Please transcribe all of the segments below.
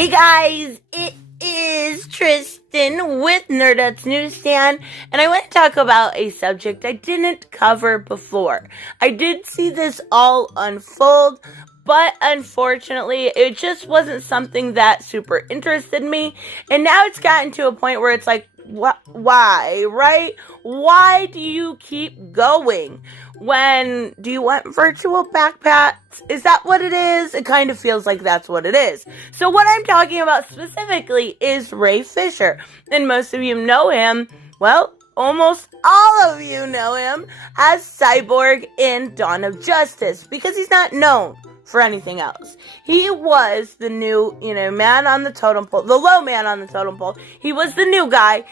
Hey guys, it is Tristan with Nerdette's NewsStand, and I want to talk about a subject I didn't cover before. I did see this all unfold, but unfortunately, it just wasn't something that super interested me, and now it's gotten to a point where it's like, why, right? Why do you keep going? Do you want virtual backpats? Is that what it is? It kind of feels like that's what it is. So what I'm talking about specifically is Ray Fisher. And most of you know him, well, almost all of you know him as Cyborg in Dawn of Justice, because he's not known for anything else. He was the new, man on the totem pole, the low man on the totem pole. He was the new guy.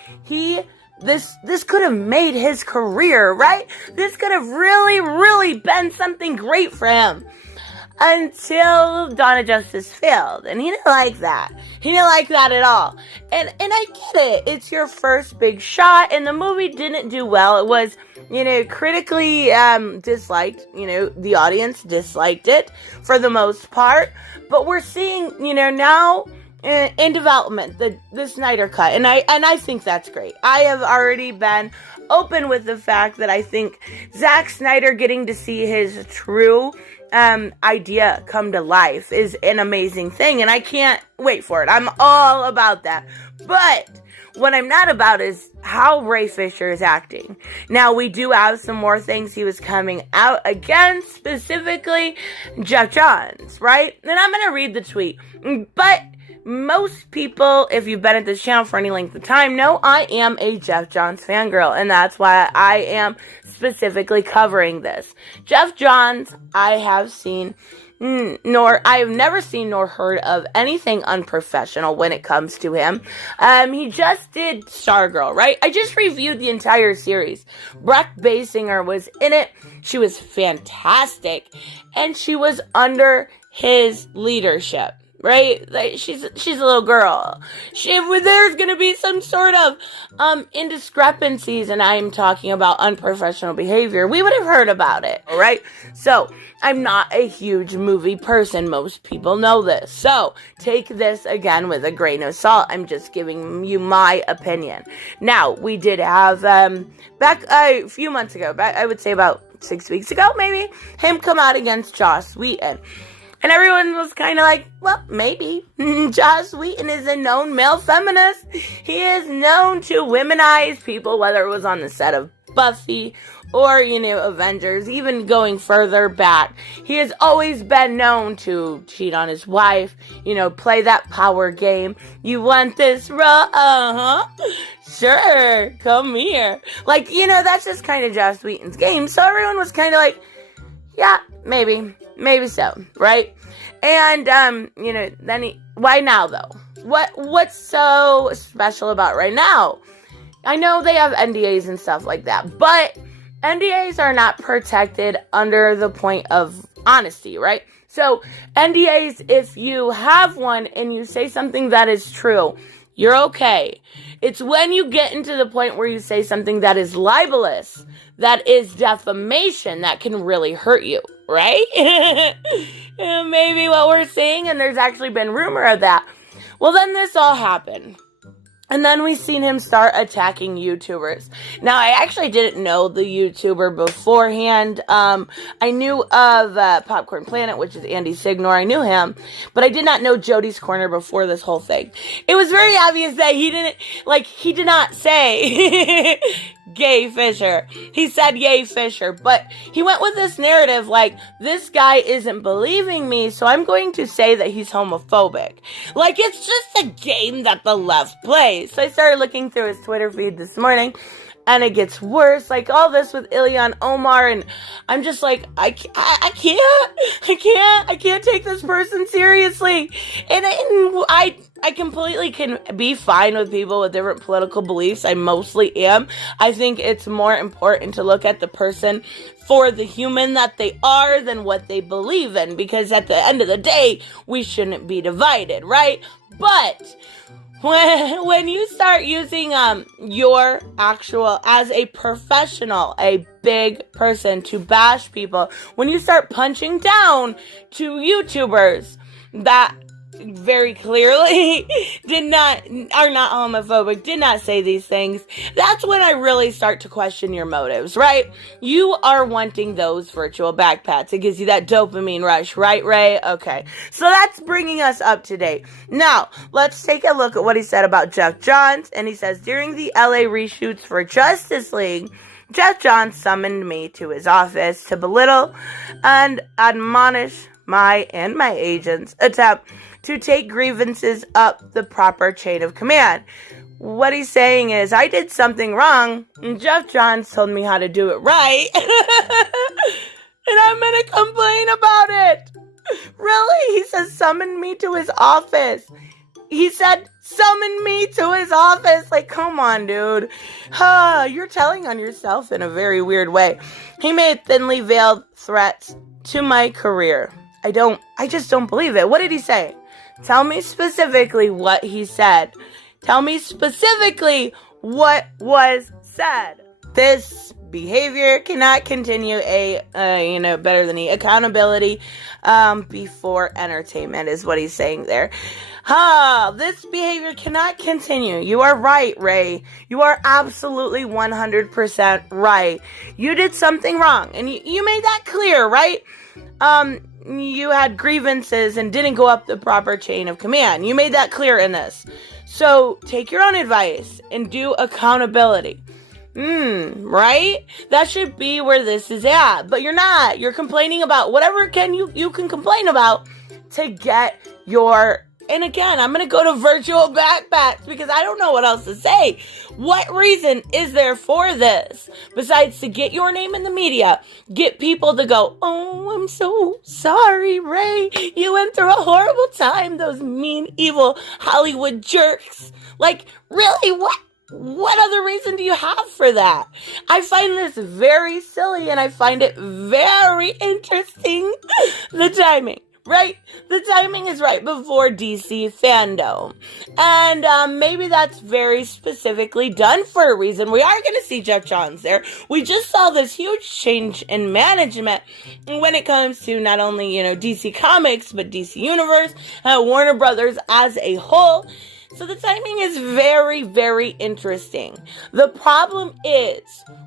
This could have made his career, right? This could have really been something great for him. Until Dawn of Justice failed. And he didn't like that. He didn't like that at all. And I get it. It's your first big shot, and the movie didn't do well. It was, critically disliked. The audience disliked it for the most part. But we're seeing, now in development, the Snyder Cut. And I think that's great. I have already been open with the fact that I think Zack Snyder getting to see his true idea come to life is an amazing thing, and I can't wait for it. I'm all about that. But what I'm not about is how Ray Fisher is acting. Now, we do have some more things he was coming out against, specifically Geoff Johns, right? And I'm going to read the tweet. But most people, if you've been at this channel for any length of time, know I am a Geoff Johns fangirl, and that's why I am specifically covering this. Geoff Johns, I have never seen nor heard of anything unprofessional when it comes to him. He just did Stargirl, right? I just reviewed the entire series. Brooke Basinger was in it. She was fantastic, and she was under his leadership. Right? Like, she's a little girl. There's gonna be some sort of indiscrepancies, and I'm talking about unprofessional behavior, we would have heard about it, alright? So, I'm not a huge movie person. Most people know this. So, take this again with a grain of salt. I'm just giving you my opinion. Now, we did have, back a few months ago, I would say about 6 weeks ago, maybe, him come out against Joss Whedon. And everyone was kind of like, well, maybe. Joss Whedon is a known male feminist. He is known to womanize people, whether it was on the set of Buffy or, Avengers, even going further back. He has always been known to cheat on his wife, play that power game. You want this raw? Uh-huh. Sure, come here. That's just kind of Joss Whedon's game. So everyone was kind of like, yeah, maybe so, right? And, why now, though? What's so special about right now? I know they have NDAs and stuff like that, but NDAs are not protected under the point of honesty, right? So, NDAs, if you have one and you say something that is true, you're okay. It's when you get into the point where you say something that is libelous, that is defamation, that can really hurt you, right? Maybe what we're seeing, and there's actually been rumor of that. Well, then this all happened. And then we seen him start attacking YouTubers. Now, I actually didn't know the YouTuber beforehand. I knew of Popcorn Planet, which is Andy Signor. I knew him. But I did not know Jody's Corner before this whole thing. It was very obvious that he did not say Gay Fisher. He said Yay Fisher. But he went with this narrative this guy isn't believing me, so I'm going to say that he's homophobic. It's just a game that the left plays. So I started looking through his Twitter feed this morning, and it gets worse. All this with Ilhan Omar, and I'm just like, I can't take this person seriously. And I completely can be fine with people with different political beliefs. I mostly am. I think it's more important to look at the person for the human that they are than what they believe in, because at the end of the day, we shouldn't be divided, right? But when you start using your actual, as a professional, a big person, to bash people, when you start punching down to YouTubers that very clearly are not homophobic, did not say these things, that's when I really start to question your motives, right? You are wanting those virtual backpats. It gives you that dopamine rush, right, Ray? Okay, so that's bringing us up to date. Now, let's take a look at what he said about Geoff Johns, and he says, during the LA reshoots for Justice League, Geoff Johns summoned me to his office to belittle and admonish my agent's attempt to take grievances up the proper chain of command. What he's saying is, I did something wrong, and Geoff Johns told me how to do it right, and I'm gonna complain about it. Really? He says, summon me to his office. He said, summon me to his office. Like, come on, dude. You're telling on yourself in a very weird way. He made thinly veiled threats to my career. I just don't believe it. What did he say? Tell me specifically what he said. Tell me specifically what was said. This behavior cannot continue better than accountability before entertainment is what he's saying there. This behavior cannot continue. You are right, Ray. You are absolutely 100% right. You did something wrong, and you made that clear, right? You had grievances and didn't go up the proper chain of command. You made that clear in this. So take your own advice and do accountability. Right? That should be where this is at. But you're not. You're complaining about whatever you can complain about to get your... And again, I'm going to go to virtual backpats because I don't know what else to say. What reason is there for this? Besides to get your name in the media, get people to go, oh, I'm so sorry, Ray. You went through a horrible time, those mean, evil Hollywood jerks. Like, really, what other reason do you have for that? I find this very silly and I find it very interesting. The timing. Right? The timing is right before DC fandom. And maybe that's very specifically done for a reason. We are going to see Geoff Johns there. We just saw this huge change in management when it comes to not only, DC Comics, but DC Universe, Warner Brothers as a whole. So the timing is very, very interesting. The problem is,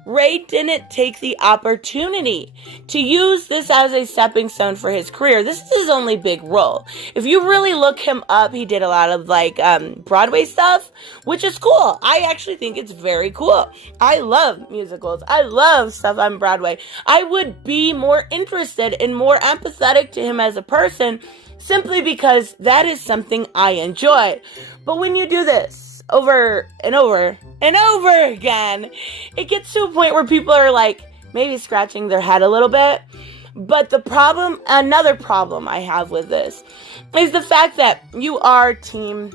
Ray didn't take the opportunity to use this as a stepping stone for his career. This is his only big role. If you really look him up, he did a lot of Broadway stuff, which is cool. I actually think it's very cool. I love musicals. I love stuff on Broadway. I would be more interested and more empathetic to him as a person simply because that is something I enjoy. But when you do this over and over and over again, it gets to a point where people are maybe scratching their head a little bit. But another problem I have with this is the fact that you are team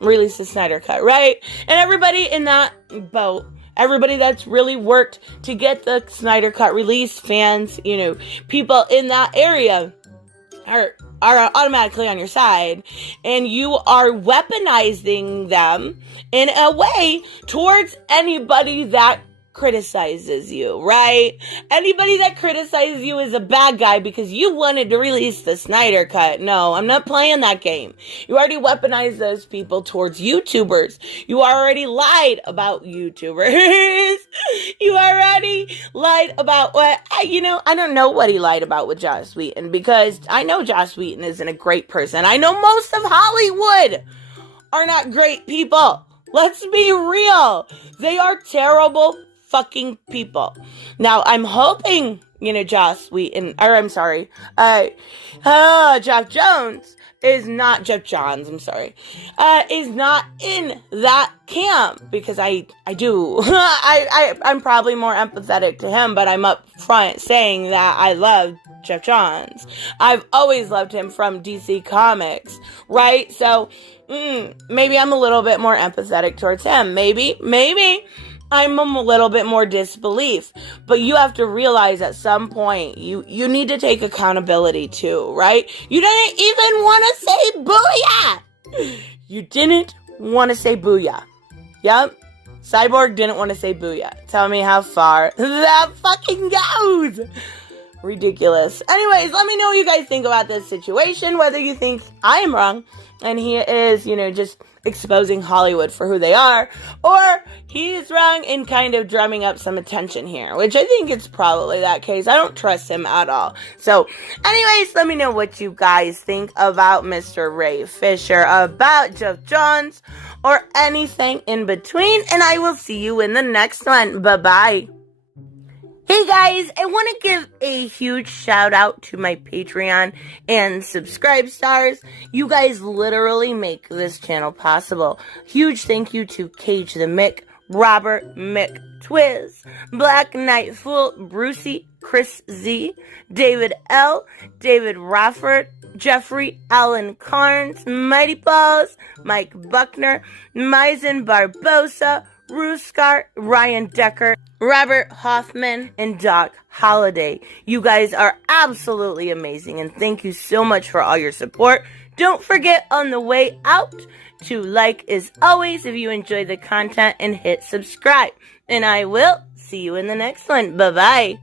release the Snyder Cut, right? And everybody in that boat, everybody that's really worked to get the Snyder Cut released, fans, people in that area are automatically on your side, and you are weaponizing them in a way towards anybody that criticizes you, right? Anybody that criticizes you is a bad guy because you wanted to release the Snyder Cut. No, I'm not playing that game. You already weaponized those people towards YouTubers. You already lied about YouTubers. You already lied about I don't know what he lied about with Joss Whedon, because I know Joss Whedon isn't a great person. I know most of Hollywood are not great people. Let's be real. They are terrible fucking people. Now, I'm hoping, Joss Whedon, Geoff Johns is not, Geoff Johns, is not in that camp, because I'm probably more empathetic to him, but I'm up front saying that I love Geoff Johns. I've always loved him from DC Comics, right? So, maybe I'm a little bit more empathetic towards him. Maybe I'm a little bit more disbelief. But you have to realize at some point, you need to take accountability too, right? You didn't even want to say booyah! You didn't want to say booyah. Yep. Cyborg didn't want to say booyah. Tell me how far that fucking goes. ridiculous. Anyways, let me know what you guys think about this situation, whether you think I am wrong and he is, just exposing Hollywood for who they are, or he's wrong in kind of drumming up some attention here, which I think it's probably that case. I don't trust him at all. So, anyways, let me know what you guys think about Mr. Ray Fisher, about Geoff Johns, or anything in between, and I will see you in the next one. Bye-bye. Hey guys, I want to give a huge shout out to my Patreon and subscribe stars. You guys literally make this channel possible. Huge thank you to Cage the Mick, Robert Mick Twiz, Black Knight Fool, Brucey, Chris Z, David L, David Rafford, Jeffrey Allen Carnes, Mighty Balls, Mike Buckner, Maizen Barbosa, Ruskar, Ryan Decker, Robert Hoffman, and Doc Holliday. You guys are absolutely amazing, and thank you so much for all your support. Don't forget on the way out to like as always if you enjoy the content and hit subscribe. And I will see you in the next one. Bye-bye.